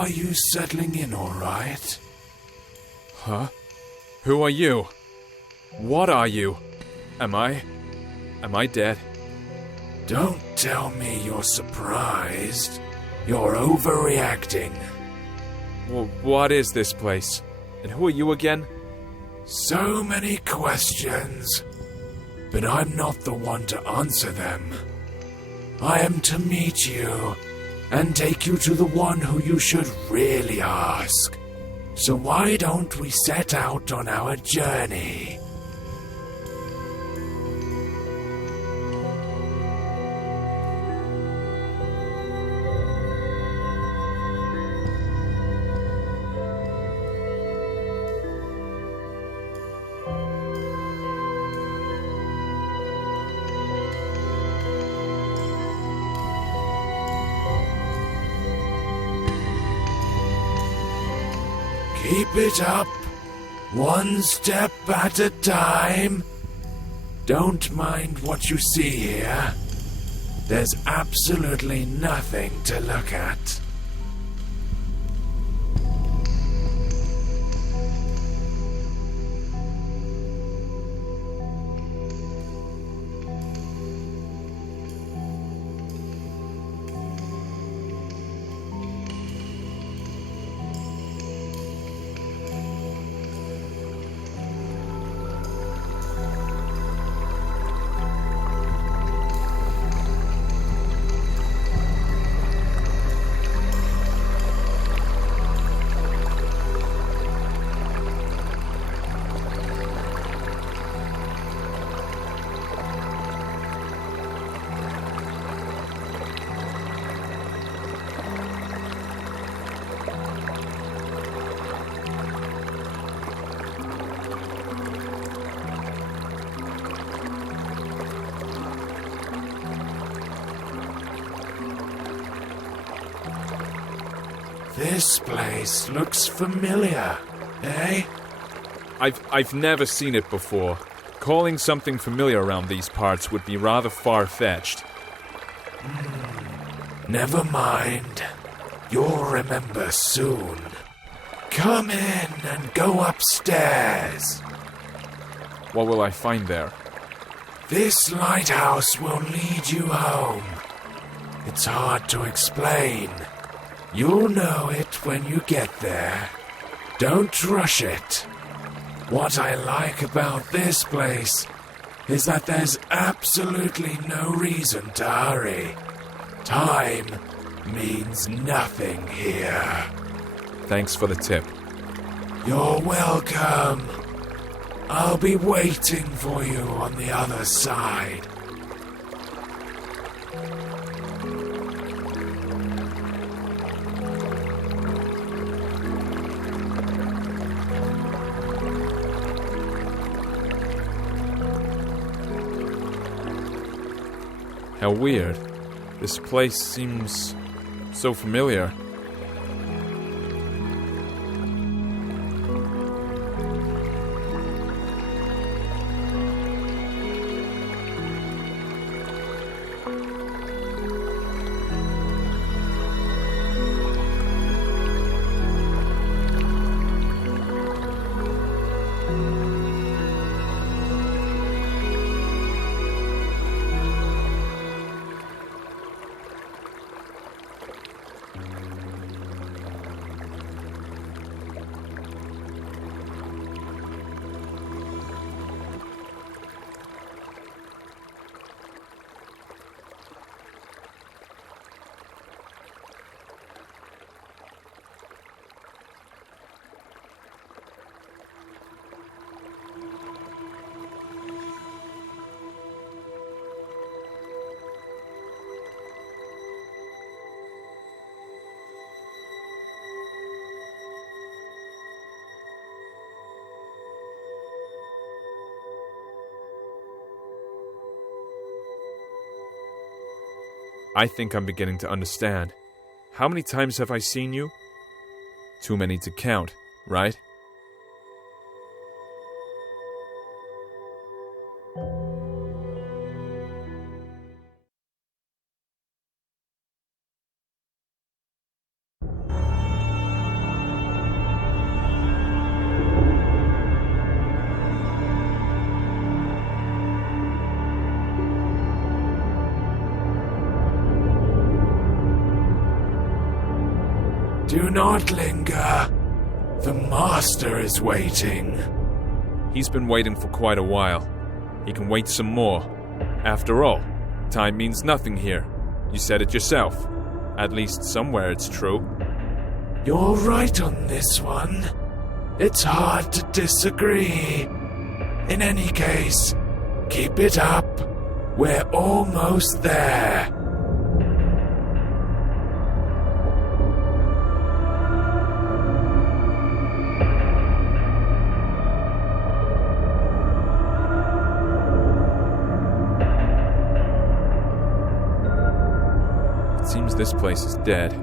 Are you settling in all right? Huh? Who are you? What are you? Am I dead? Don't tell me you're surprised. You're overreacting. Well, what is this place? And who are you again? So many questions, but I'm not the one to answer them. I am to meet you and take you to the one who you should really ask. So why don't we set out on our journey? Keep it up, one step at a time. Don't mind what you see here. There's absolutely nothing to look at. This place looks familiar, eh? I've never seen it before. Calling something familiar around these parts would be rather far-fetched. Never mind. You'll remember soon. Come in and go upstairs. What will I find there? This lighthouse will lead you home. It's hard to explain. You'll know it when you get there. Don't rush it. What I like about this place is that there's absolutely no reason to hurry. Time means nothing here. Thanks for the tip. You're welcome. I'll be waiting for you on the other side. How weird. This place seems so familiar. I think I'm beginning to understand. How many times have I seen you? Too many to count, right? Do not linger. The master is waiting. He's been waiting for quite a while. He can wait some more. After all, time means nothing here. You said it yourself. At least somewhere it's true. You're right on this one. It's hard to disagree. In any case, keep it up. We're almost there. It seems this place is dead.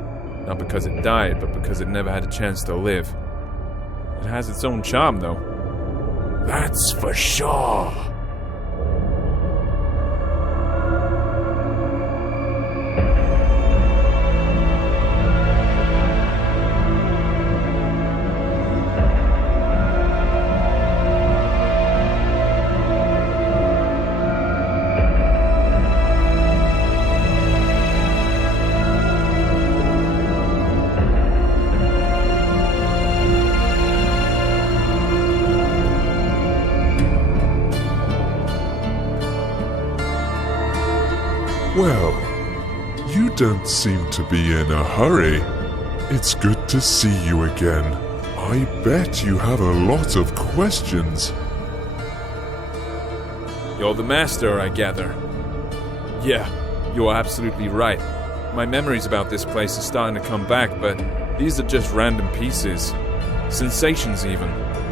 Not because it died, but because it never had a chance to live. It has its own charm, though. That's for sure. Well, you don't seem to be in a hurry. It's good to see you again. I bet you have a lot of questions. You're the master, I gather. Yeah, you're absolutely right. My memories about this place are starting to come back, but these are just random pieces. Sensations, even.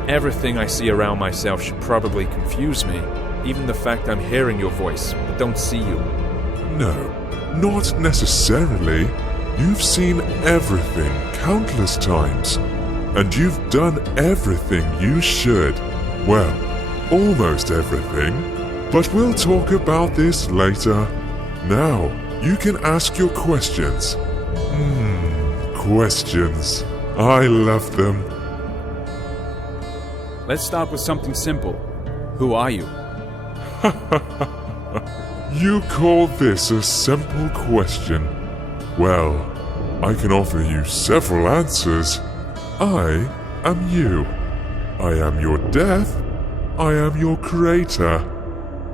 Everything I see around myself should probably confuse me. Even the fact I'm hearing your voice, but don't see you. No, not necessarily. You've seen everything countless times, and you've done everything you should. Well, almost everything. But we'll talk about this later. Now, you can ask your questions. Questions. I love them. Let's start with something simple. Who are you? You call this a simple question? Well, I can offer you several answers. I am you. I am your death. I am your creator.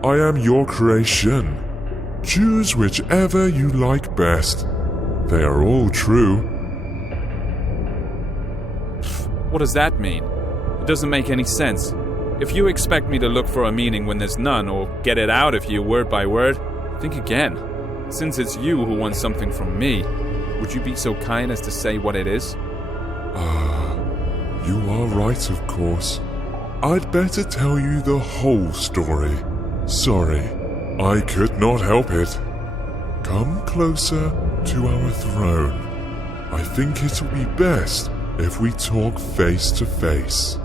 I am your creation. Choose whichever you like best. They are all true. What does that mean? It doesn't make any sense. If you expect me to look for a meaning when there's none, or get it out of you word by word, think again. Since it's you who wants something from me, would you be so kind as to say what it is? You are right, of course. I'd better tell you the whole story. Sorry, I could not help it. Come closer to our throne. I think it'll be best if we talk face to face.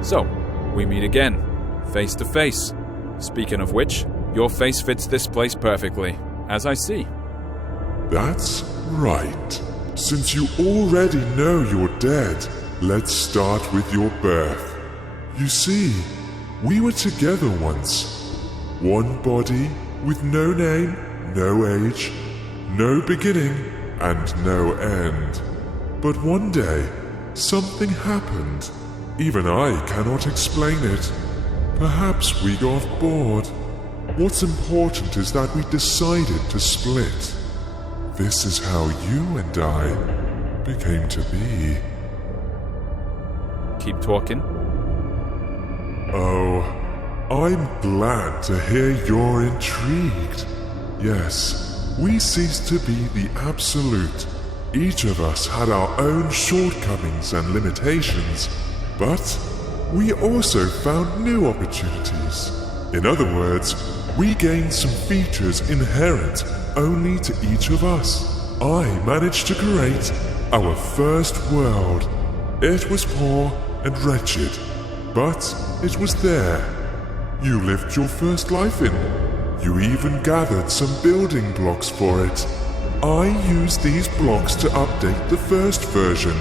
So, we meet again, face to face. Speaking of which, your face fits this place perfectly, as I see. That's right. Since you already know you're dead, let's start with your birth. You see, we were together once. One body with no name, no age, no beginning, and no end. But one day, something happened. Even I cannot explain it. Perhaps we got bored. What's important is that we decided to split. This is how you and I became to be. Keep talking. Oh, I'm glad to hear you're intrigued. Yes, we ceased to be the absolute. Each of us had our own shortcomings and limitations. But we also found new opportunities. In other words, we gained some features inherent only to each of us. I managed to create our first world. It was poor and wretched, but it was there. You lived your first life in. You even gathered some building blocks for it. I used these blocks to update the first version.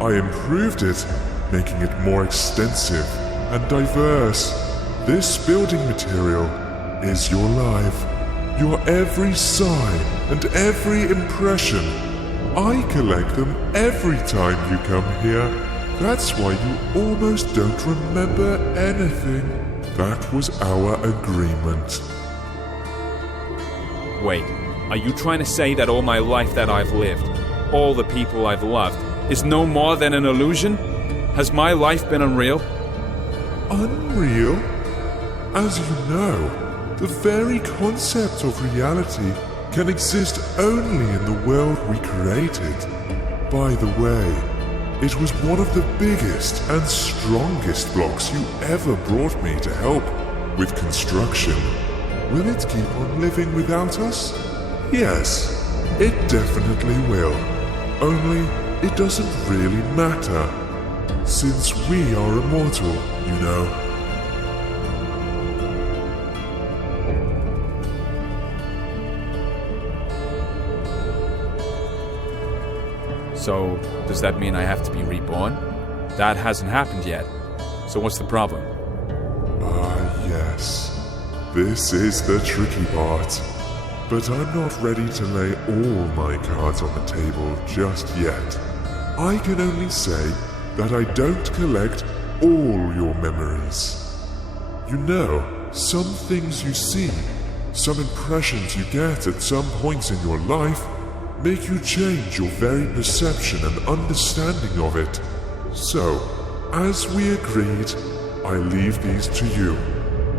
I improved it, making it more extensive and diverse. This building material is your life, your every sigh and every impression. I collect them every time you come here. That's why you almost don't remember anything. That was our agreement. Wait, are you trying to say that all my life that I've lived, all the people I've loved, is no more than an illusion? Has my life been unreal? Unreal? As you know, the very concept of reality can exist only in the world we created. By the way, it was one of the biggest and strongest blocks you ever brought me to help with construction. Will it keep on living without us? Yes, it definitely will. Only it doesn't really matter, since we are immortal, you know. So, does that mean I have to be reborn? That hasn't happened yet. So what's the problem? Yes. This is the tricky part. But I'm not ready to lay all my cards on the table just yet. I can only say that I don't collect all your memories. You know, some things you see, some impressions you get at some points in your life, make you change your very perception and understanding of it. So, as we agreed, I leave these to you.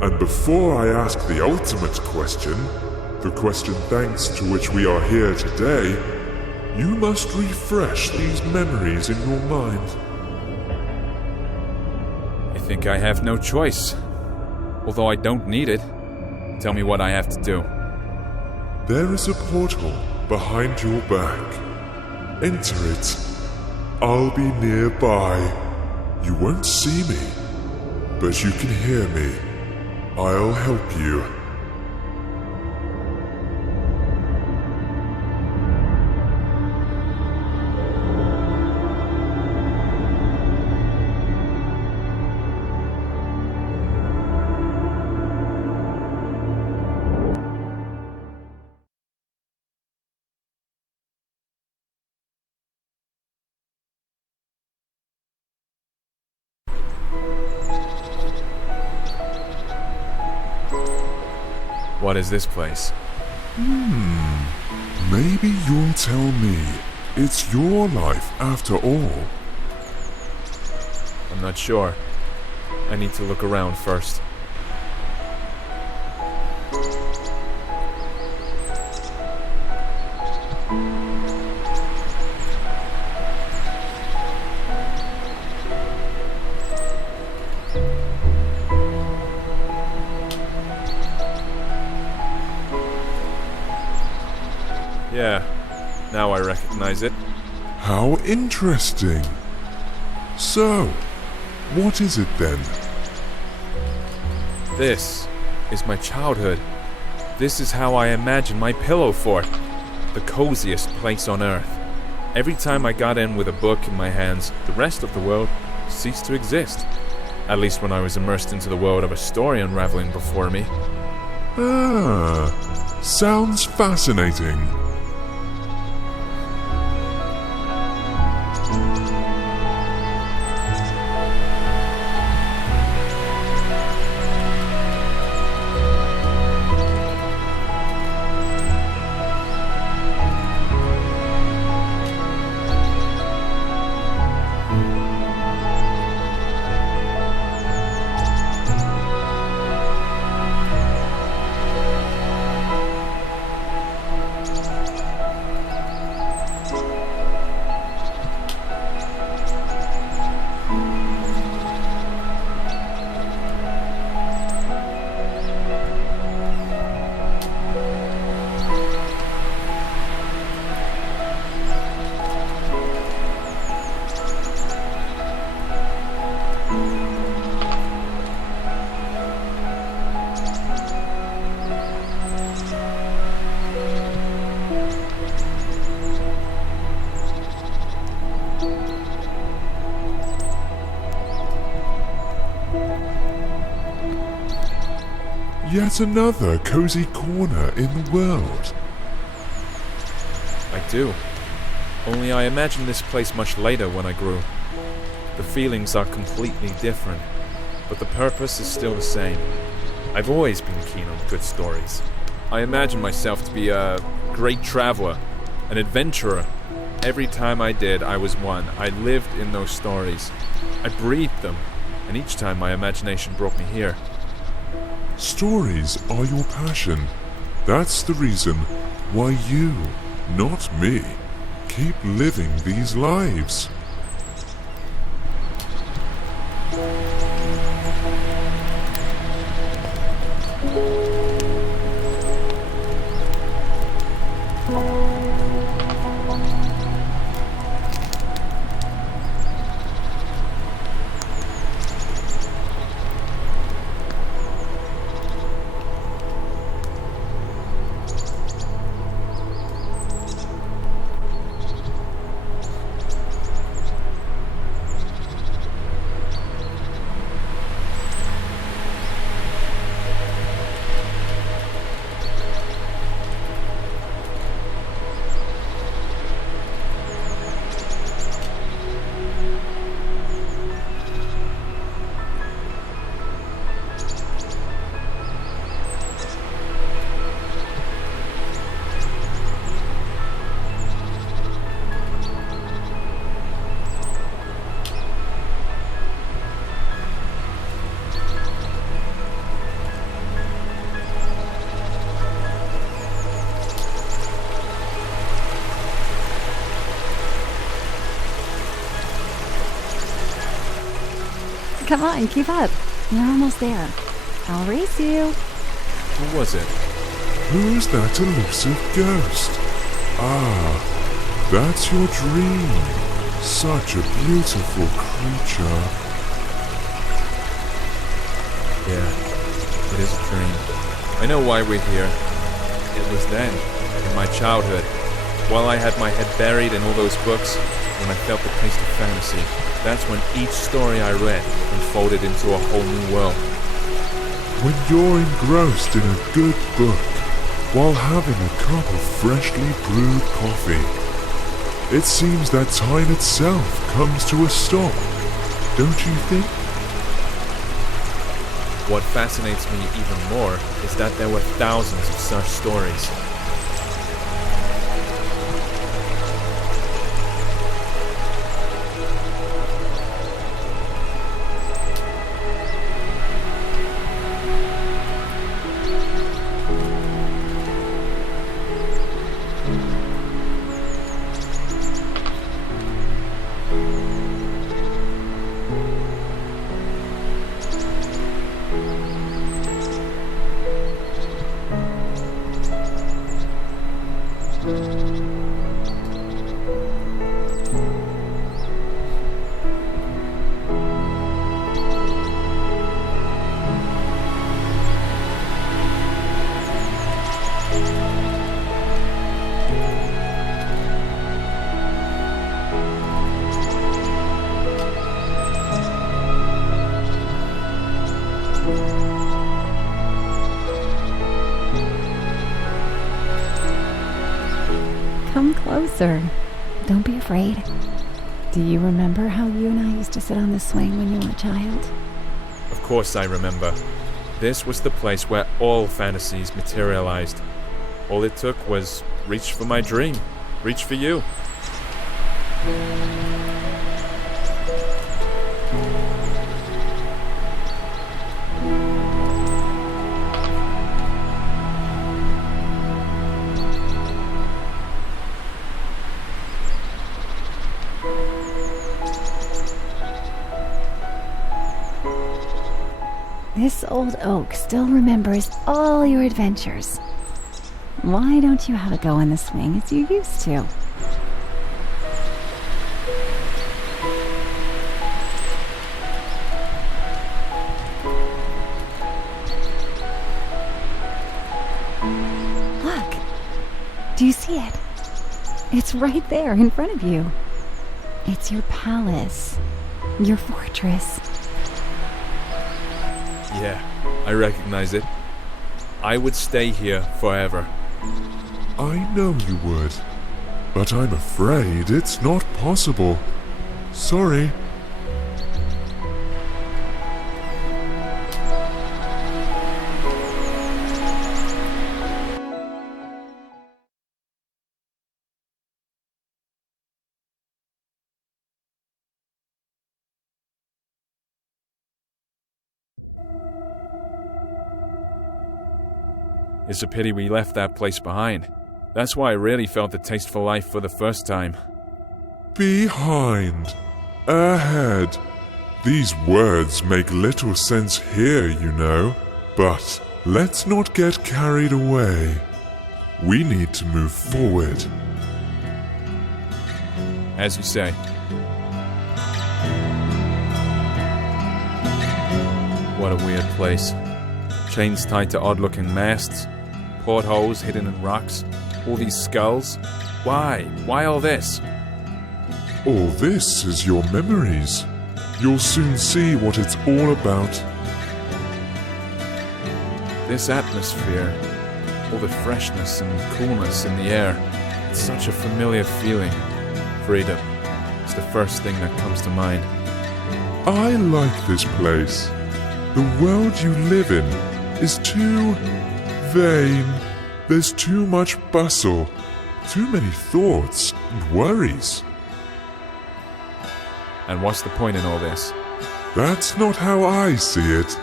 And before I ask the ultimate question, the question thanks to which we are here today, you must refresh these memories in your mind. I think I have no choice. Although I don't need it. Tell me what I have to do. There is a portal behind your back. Enter it. I'll be nearby. You won't see me, but you can hear me. I'll help you. What is this place? Maybe you'll tell me. It's your life after all. I'm not sure. I need to look around first. Yeah, now I recognize it. How interesting. So, what is it then? This is my childhood. This is how I imagine my pillow fort. The coziest place on earth. Every time I got in with a book in my hands, the rest of the world ceased to exist. At least when I was immersed into the world of a story unraveling before me. Sounds fascinating. yet another cozy corner in the world. I do. Only I imagined this place much later when I grew. The feelings are completely different, but the purpose is still the same. I've always been keen on good stories. I imagine myself to be a great traveler, an adventurer. Every time I did, I was one. I lived in those stories. I breathed them, and each time my imagination brought me here. Stories are your passion. That's the reason why you, not me, keep living these lives. Come on, keep up. You're almost there. I'll race you. Who was it? Who is that elusive ghost? Ah, that's your dream. Such a beautiful creature. Yeah, it is a dream. I know why we're here. It was then, in my childhood, while I had my head buried in all those books, when I felt the taste of fantasy. That's when each story I read unfolded into a whole new world. When you're engrossed in a good book, while having a cup of freshly brewed coffee, it seems that time itself comes to a stop, don't you think? What fascinates me even more is that there were thousands of such stories. Come closer. Don't be afraid. Do you remember how you and I used to sit on the swing when you were a child? Of course I remember. This was the place where all fantasies materialized. All it took was reach for my dream, reach for you. This old oak still remembers all your adventures. Why don't you have a go on the swing as you used to? Look! Do you see it? It's right there in front of you. It's your palace, your fortress. Yeah, I recognize it. I would stay here forever. I know you would, but I'm afraid it's not possible. Sorry. It's a pity we left that place behind. That's why I really felt the taste for life for the first time. Behind. Ahead. These words make little sense here, you know. But let's not get carried away. We need to move forward. As you say. What a weird place. Chains tied to odd-looking masts. Portholes hidden in rocks. All these skulls. Why? Why all this? All this is your memories. You'll soon see what it's all about. This atmosphere, all the freshness and coolness in the air, it's such a familiar feeling. Freedom. It's the first thing that comes to mind. I like this place. The world you live in is too vain. There's too much bustle, too many thoughts and worries. And what's the point in all this? That's not how I see it.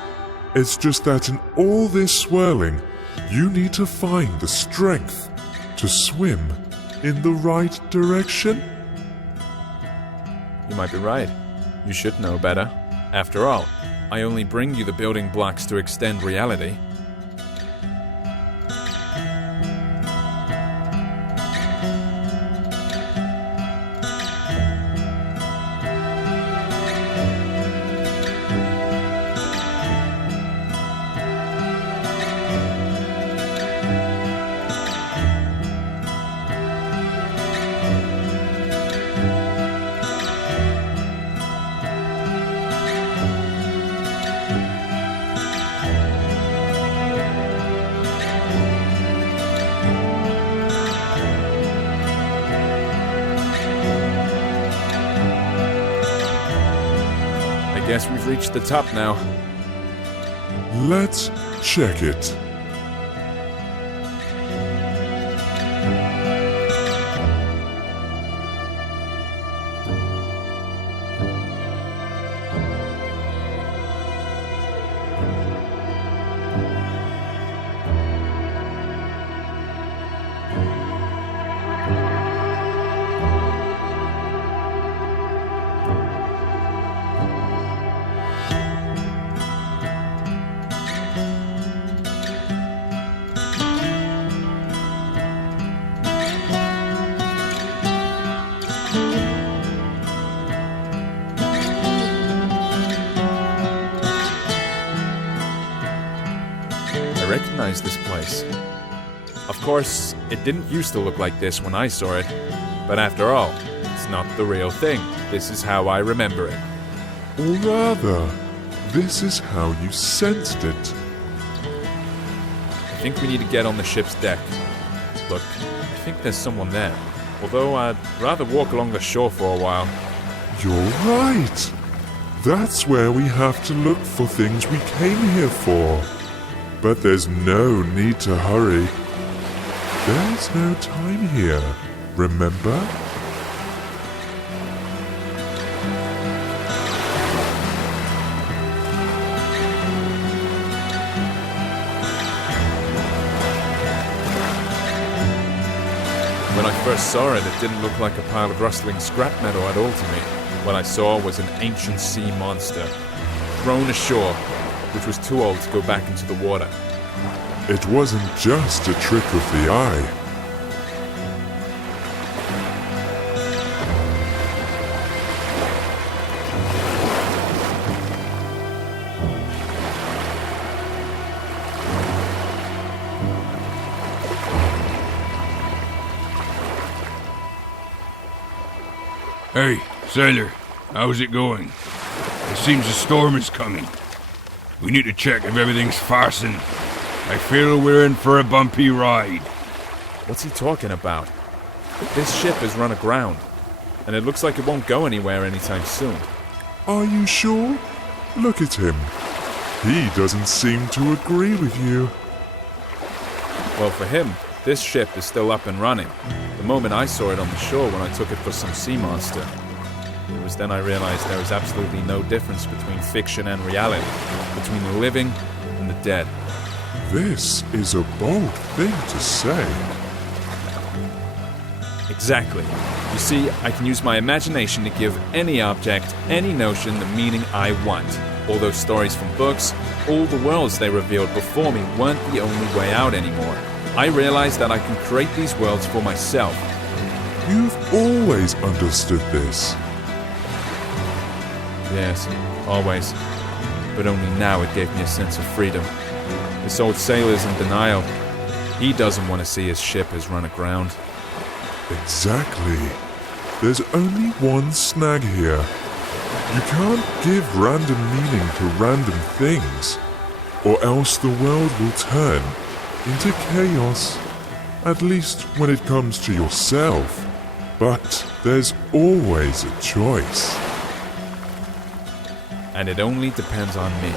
It's just that in all this swirling, you need to find the strength to swim in the right direction. You might be right. You should know better. After all, I only bring you the building blocks to extend reality. I guess we've reached the top now. Let's check it. I recognize this place. Of course, it didn't used to look like this when I saw it, but after all, it's not the real thing. This is how I remember it. Or rather, this is how you sensed it. I think we need to get on the ship's deck. Look, I think there's someone there, although I'd rather walk along the shore for a while. You're right. That's where we have to look for things we came here for. But there's no need to hurry. There's no time here, remember? When I first saw it, it didn't look like a pile of rustling scrap metal at all to me. What I saw was an ancient sea monster, thrown ashore, which was too old to go back into the water. It wasn't just a trick of the eye. Hey, sailor, how's it going? It seems a storm is coming. We need to check if everything's fastened. I feel we're in for a bumpy ride. What's he talking about? This ship has run aground, and it looks like it won't go anywhere anytime soon. Are you sure? Look at him. He doesn't seem to agree with you. Well, for him, this ship is still up and running. The moment I saw it on the shore when I took it for some sea monster. It was then I realized there is absolutely no difference between fiction and reality, between the living and the dead. This is a bold thing to say. Exactly. You see, I can use my imagination to give any object, any notion, the meaning I want. All those stories from books, all the worlds they revealed before me weren't the only way out anymore. I realized that I can create these worlds for myself. You've always understood this. Yes, always. But only now it gave me a sense of freedom. This old sailor's in denial. He doesn't want to see his ship has run aground. Exactly. There's only one snag here. You can't give random meaning to random things, or else the world will turn into chaos. At least when it comes to yourself. But there's always a choice. And it only depends on me.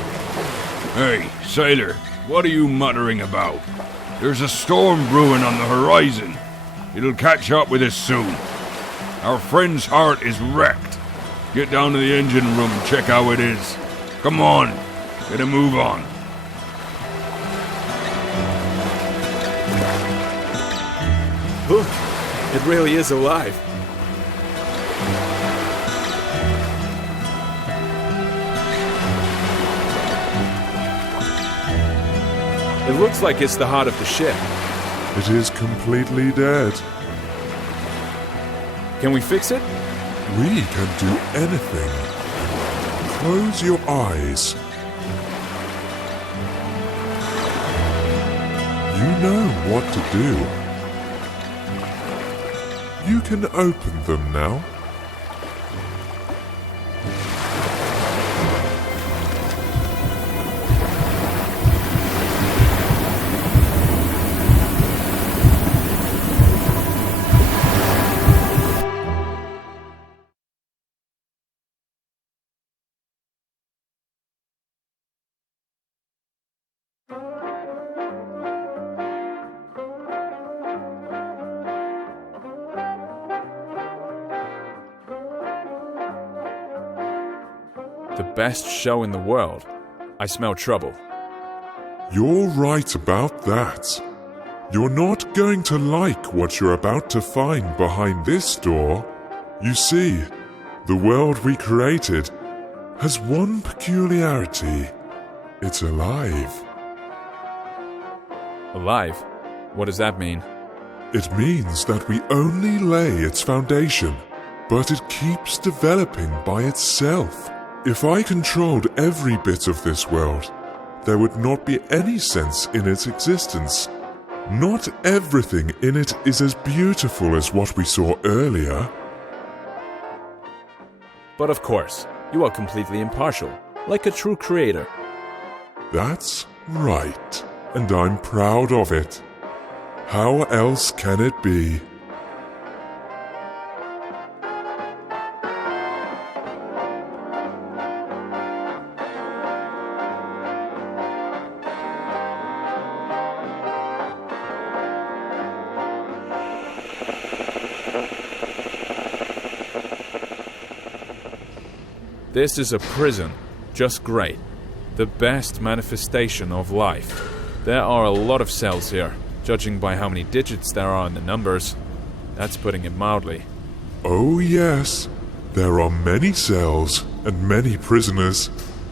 Hey, sailor, what are you muttering about? There's a storm brewing on the horizon. It'll catch up with us soon. Our friend's heart is wrecked. Get down to the engine room and check how it is. Come on, get a move on. Look, it really is alive. It looks like it's the heart of the ship. It is completely dead. Can we fix it? We can do anything. Close your eyes. You know what to do. You can open them now. The best show in the world. I smell trouble. You're right about that. You're not going to like what you're about to find behind this door. You see, the world we created has one peculiarity. It's alive. Alive? What does that mean? It means that we only lay its foundation, but it keeps developing by itself. If I controlled every bit of this world, there would not be any sense in its existence. Not everything in it is as beautiful as what we saw earlier. But of course, you are completely impartial, like a true creator. That's right, and I'm proud of it. How else can it be? This is a prison. Just great. The best manifestation of life. There are a lot of cells here, judging by how many digits there are in the numbers. That's putting it mildly. Oh yes, there are many cells and many prisoners.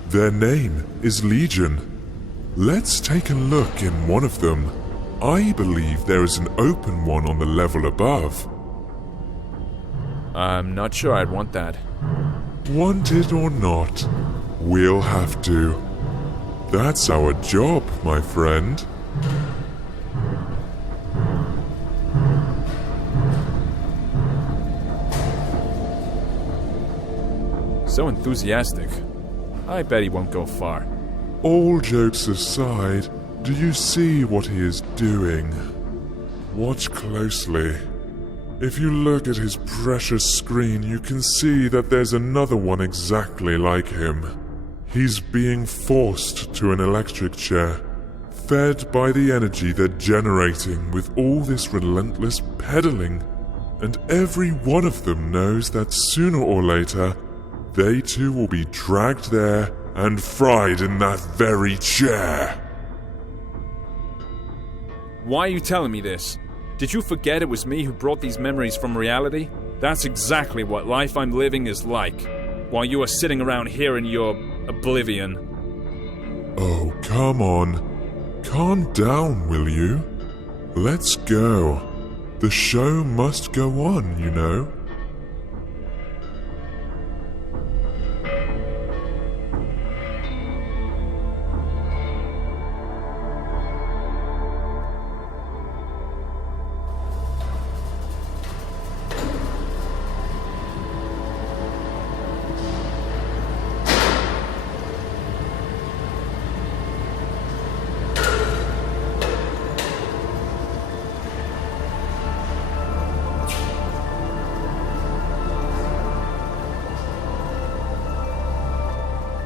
Their name is Legion. Let's take a look in one of them. I believe there is an open one on the level above. I'm not sure I'd want that. Want it or not, we'll have to. That's our job, my friend. So enthusiastic. I bet he won't go far. All jokes aside, Do you see what he is doing? Watch closely. If you look at his precious screen, you can see that there's another one exactly like him. He's being forced to an electric chair, fed by the energy they're generating with all this relentless pedaling. And every one of them knows that sooner or later, they too will be dragged there and fried in that very chair. Why are you telling me this? Did you forget it was me who brought these memories from reality? That's exactly what life I'm living is like, while you are sitting around here in your oblivion. Oh, come on. Calm down, will you? Let's go. The show must go on, you know.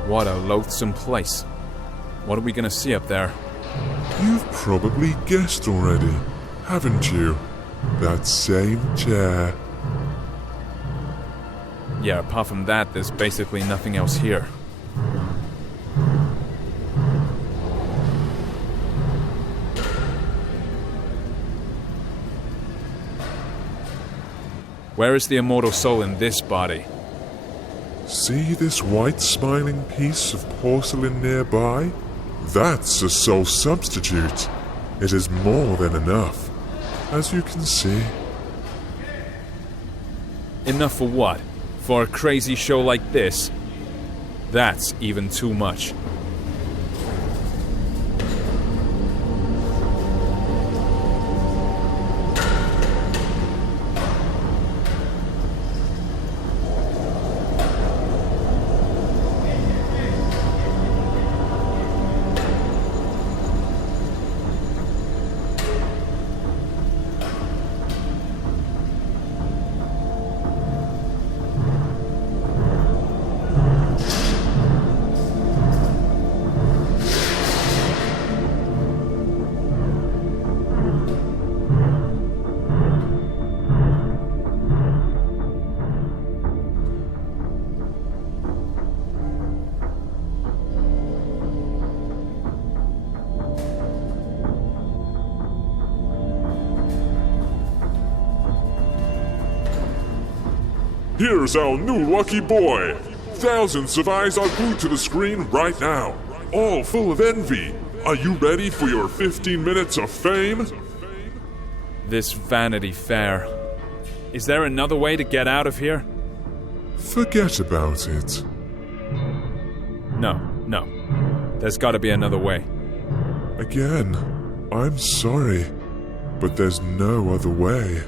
What a loathsome place. What are we gonna see up there? You've probably guessed already, haven't you? That same chair. Yeah, apart from that, there's basically nothing else here. Where is the immortal soul in this body? See this white smiling piece of porcelain nearby? That's a soul substitute. It is more than enough, as you can see. Enough for what? For a crazy show like this? That's even too much. Here's our new lucky boy! Thousands of eyes are glued to the screen right now, all full of envy. Are you ready for your 15 minutes of fame? This Vanity Fair. Is there another way to get out of here? Forget about it. No. There's gotta be another way. Again, I'm sorry, but there's no other way.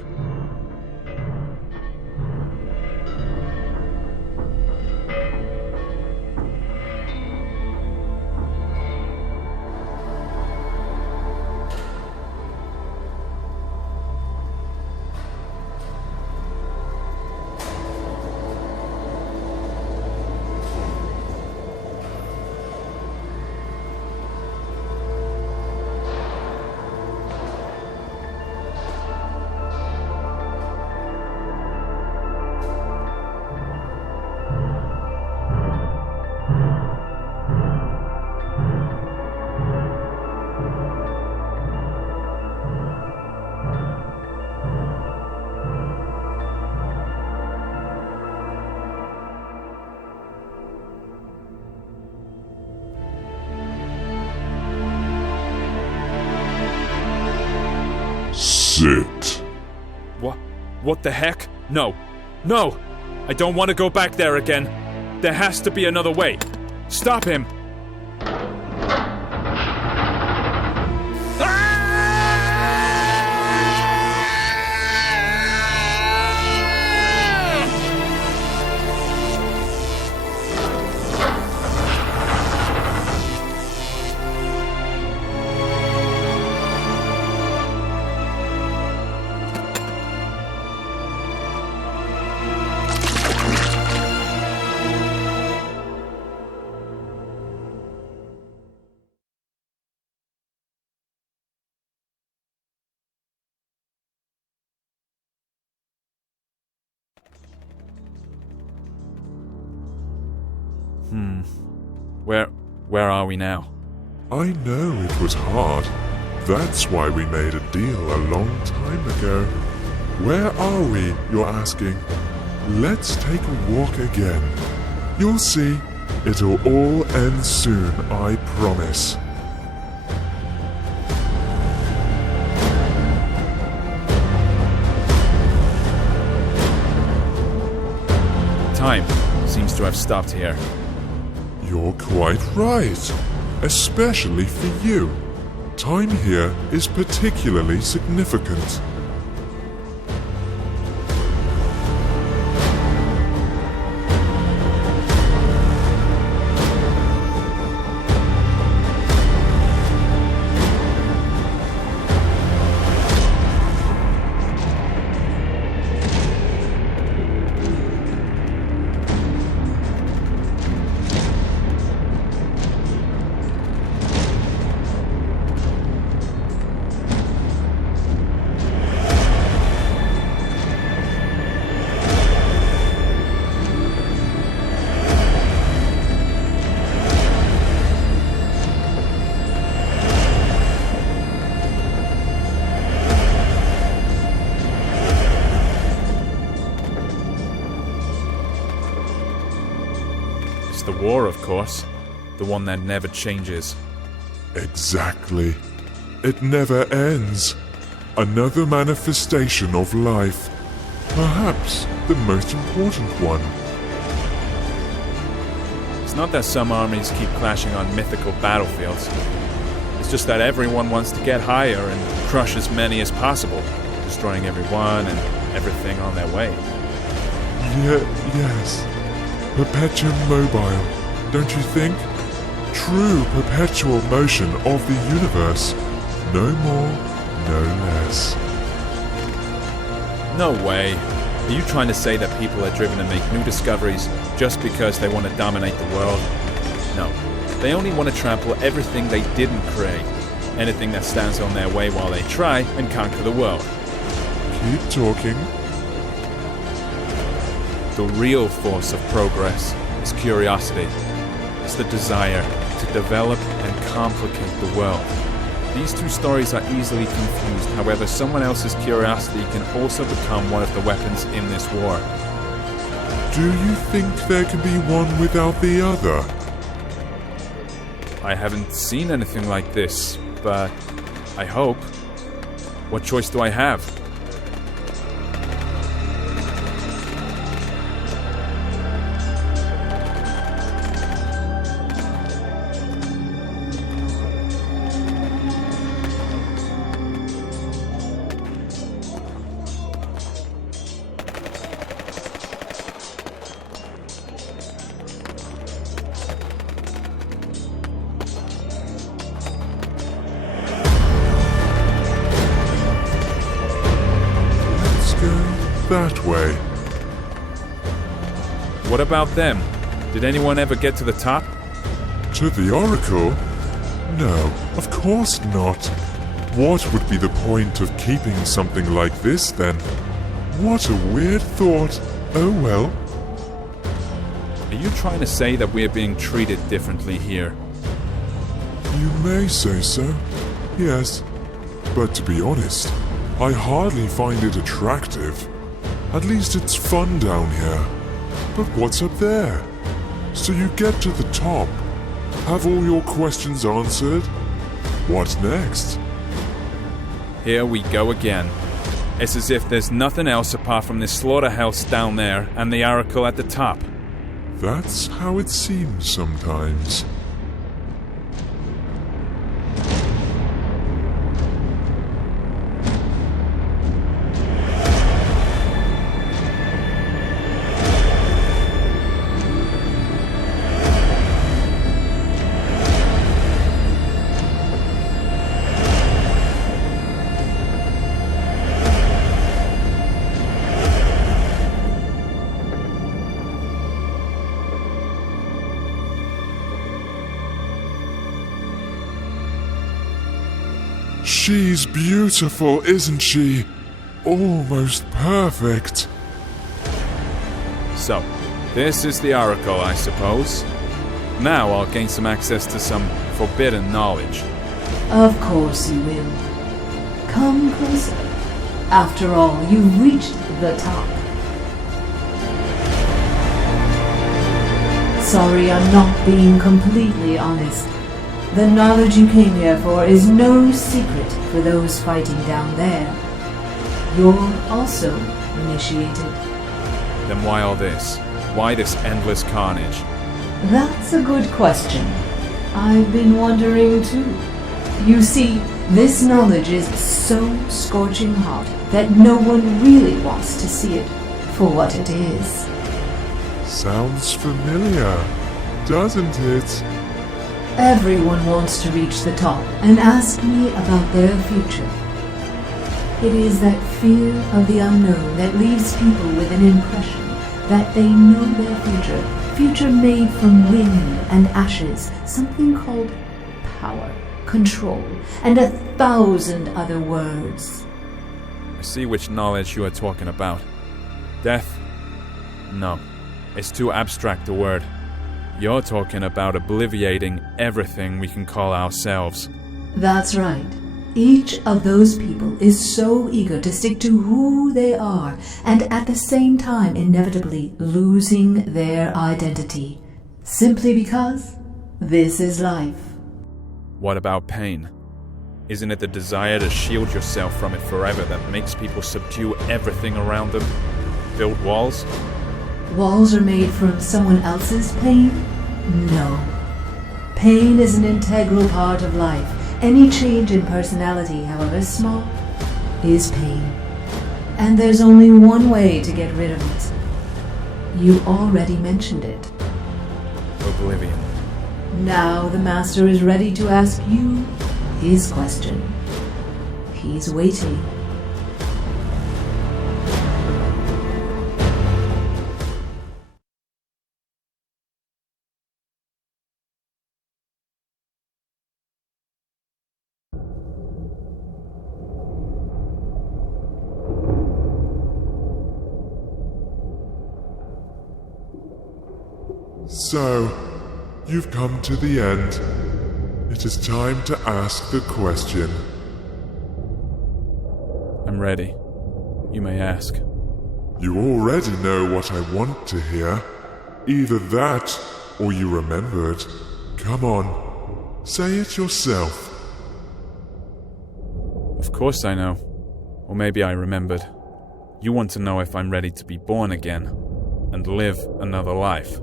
Sit. What the heck? No! I don't want to go back there again. There has to be another way. Stop him! Where are we now? I know it was hard. That's why we made a deal a long time ago. Where are we, you're asking? Let's take a walk again. You'll see, it'll all end soon, I promise. Time seems to have stopped here. You're quite right, especially for you. Time here is particularly significant. The war, of course. The one that never changes. Exactly. It never ends. Another manifestation of life. Perhaps the most important one. It's not that some armies keep clashing on mythical battlefields. It's just that everyone wants to get higher and crush as many as possible, destroying everyone and everything on their way. Yes. Perpetuum mobile, don't you think? True perpetual motion of the universe. No more, no less. No way. Are you trying to say that people are driven to make new discoveries just because they want to dominate the world? No. They only want to trample everything they didn't create. Anything that stands on their way while they try and conquer the world. Keep talking. The real force of progress is curiosity. It's the desire to develop and complicate the world. These two stories are easily confused, however, someone else's curiosity can also become one of the weapons in this war. Do you think there can be one without the other? I haven't seen anything like this, but I hope. What choice do I have? That way. What about them? Did anyone ever get to the top? To the Oracle? No, of course not. What would be the point of keeping something like this then? What a weird thought. Oh well. Are you trying to say that we're being treated differently here? You may say so, yes. But to be honest, I hardly find it attractive. At least it's fun down here. But what's up there? So you get to the top. Have all your questions answered? What next? Here we go again. It's as if there's nothing else apart from this slaughterhouse down there and the Oracle at the top. That's how it seems sometimes. She's beautiful, isn't she? Almost perfect. So, this is the Oracle, I suppose. Now I'll gain some access to some forbidden knowledge. Of course you will. Come closer. After all, you've reached the top. Sorry, I'm not being completely honest. The knowledge you came here for is no secret for those fighting down there. You're also initiated. Then why all this? Why this endless carnage? That's a good question. I've been wondering too. You see, this knowledge is so scorching hot that no one really wants to see it for what it is. Sounds familiar, doesn't it? Everyone wants to reach the top and ask me about their future. It is that fear of the unknown that leaves people with an impression that they know their future made from wind and ashes, something called power, control, and 1,000 other words. I see which knowledge you are talking about. Death? No. It's too abstract a word. You're talking about obliviating everything we can call ourselves. That's right. Each of those people is so eager to stick to who they are, and at the same time inevitably losing their identity, simply because this is life. What about pain? Isn't it the desire to shield yourself from it forever that makes people subdue everything around them? Build walls? Walls are made from someone else's pain? No. Pain is an integral part of life. Any change in personality, however small, is pain. And there's only one way to get rid of it. You already mentioned it. Oblivion. Now the Master is ready to ask you his question. He's waiting. So, you've come to the end. It is time to ask the question. I'm ready. You may ask. You already know what I want to hear. Either that, or you remembered. Come on, say it yourself. Of course I know. Or maybe I remembered. You want to know if I'm ready to be born again and live another life.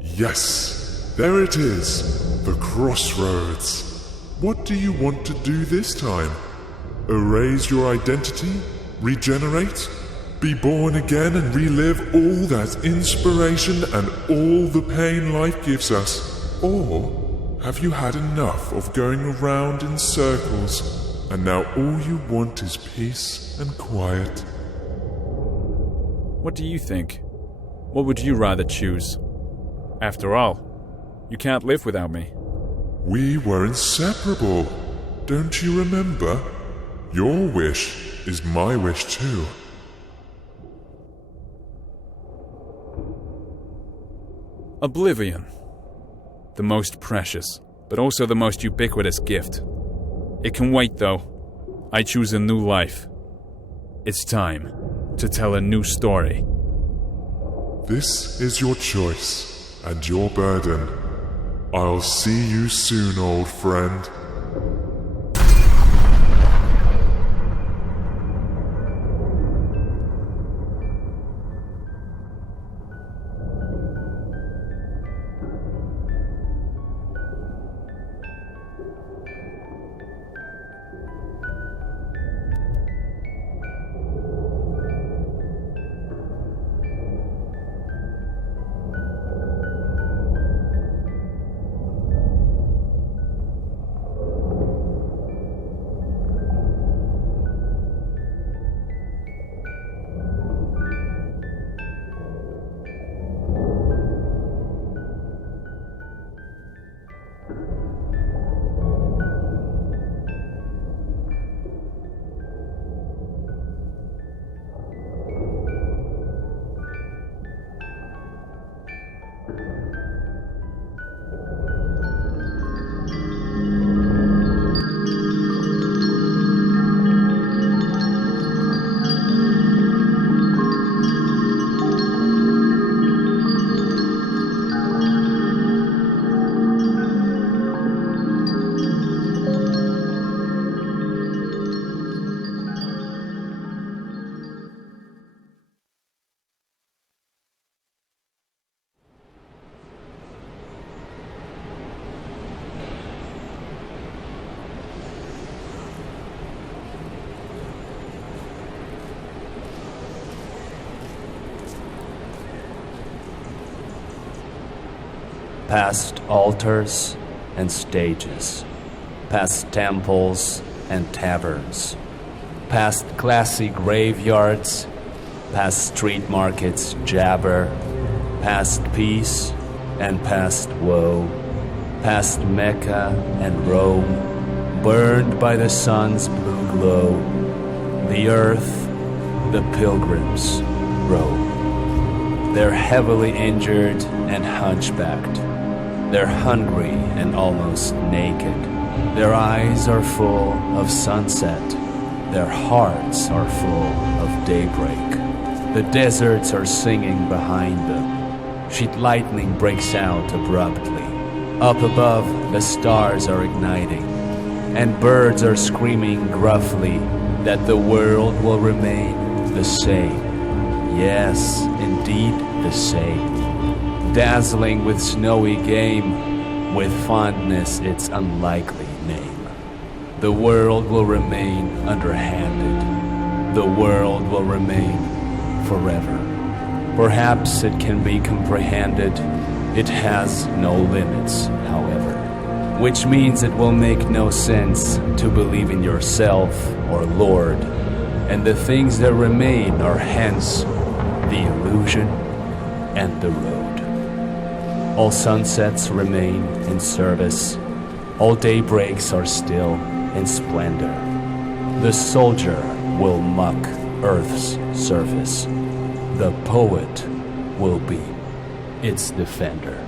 Yes, there it is, the crossroads. What do you want to do this time? Erase your identity? Regenerate? Be born again and relive all that inspiration and all the pain life gives us? Or have you had enough of going around in circles and now all you want is peace and quiet? What do you think? What would you rather choose? After all, you can't live without me. We were inseparable. Don't you remember? Your wish is my wish too. Oblivion. The most precious, but also the most ubiquitous gift. It can wait though. I choose a new life. It's time to tell a new story. This is your choice. And your burden. I'll see you soon, old friend. past altars and stages, past temples and taverns, past classy graveyards, past street markets jabber, past peace and past woe, past Mecca and Rome, burned by the sun's blue glow. The earth, the pilgrims roam. They're heavily injured and hunchbacked. They're hungry and almost naked. Their eyes are full of sunset. Their hearts are full of daybreak. The deserts are singing behind them. Sheet lightning breaks out abruptly. Up above, the stars are igniting, and birds are screaming gruffly that the world will remain the same. Yes, indeed the same. Dazzling with snowy game, with fondness its unlikely name. The world will remain underhanded. The world will remain forever. Perhaps it can be comprehended. It has no limits, however, which means it will make no sense to believe in yourself or Lord, and the things that remain are hence the illusion and the road. All sunsets remain in service. All daybreaks are still in splendor. The soldier will muck Earth's surface. The poet will be its defender.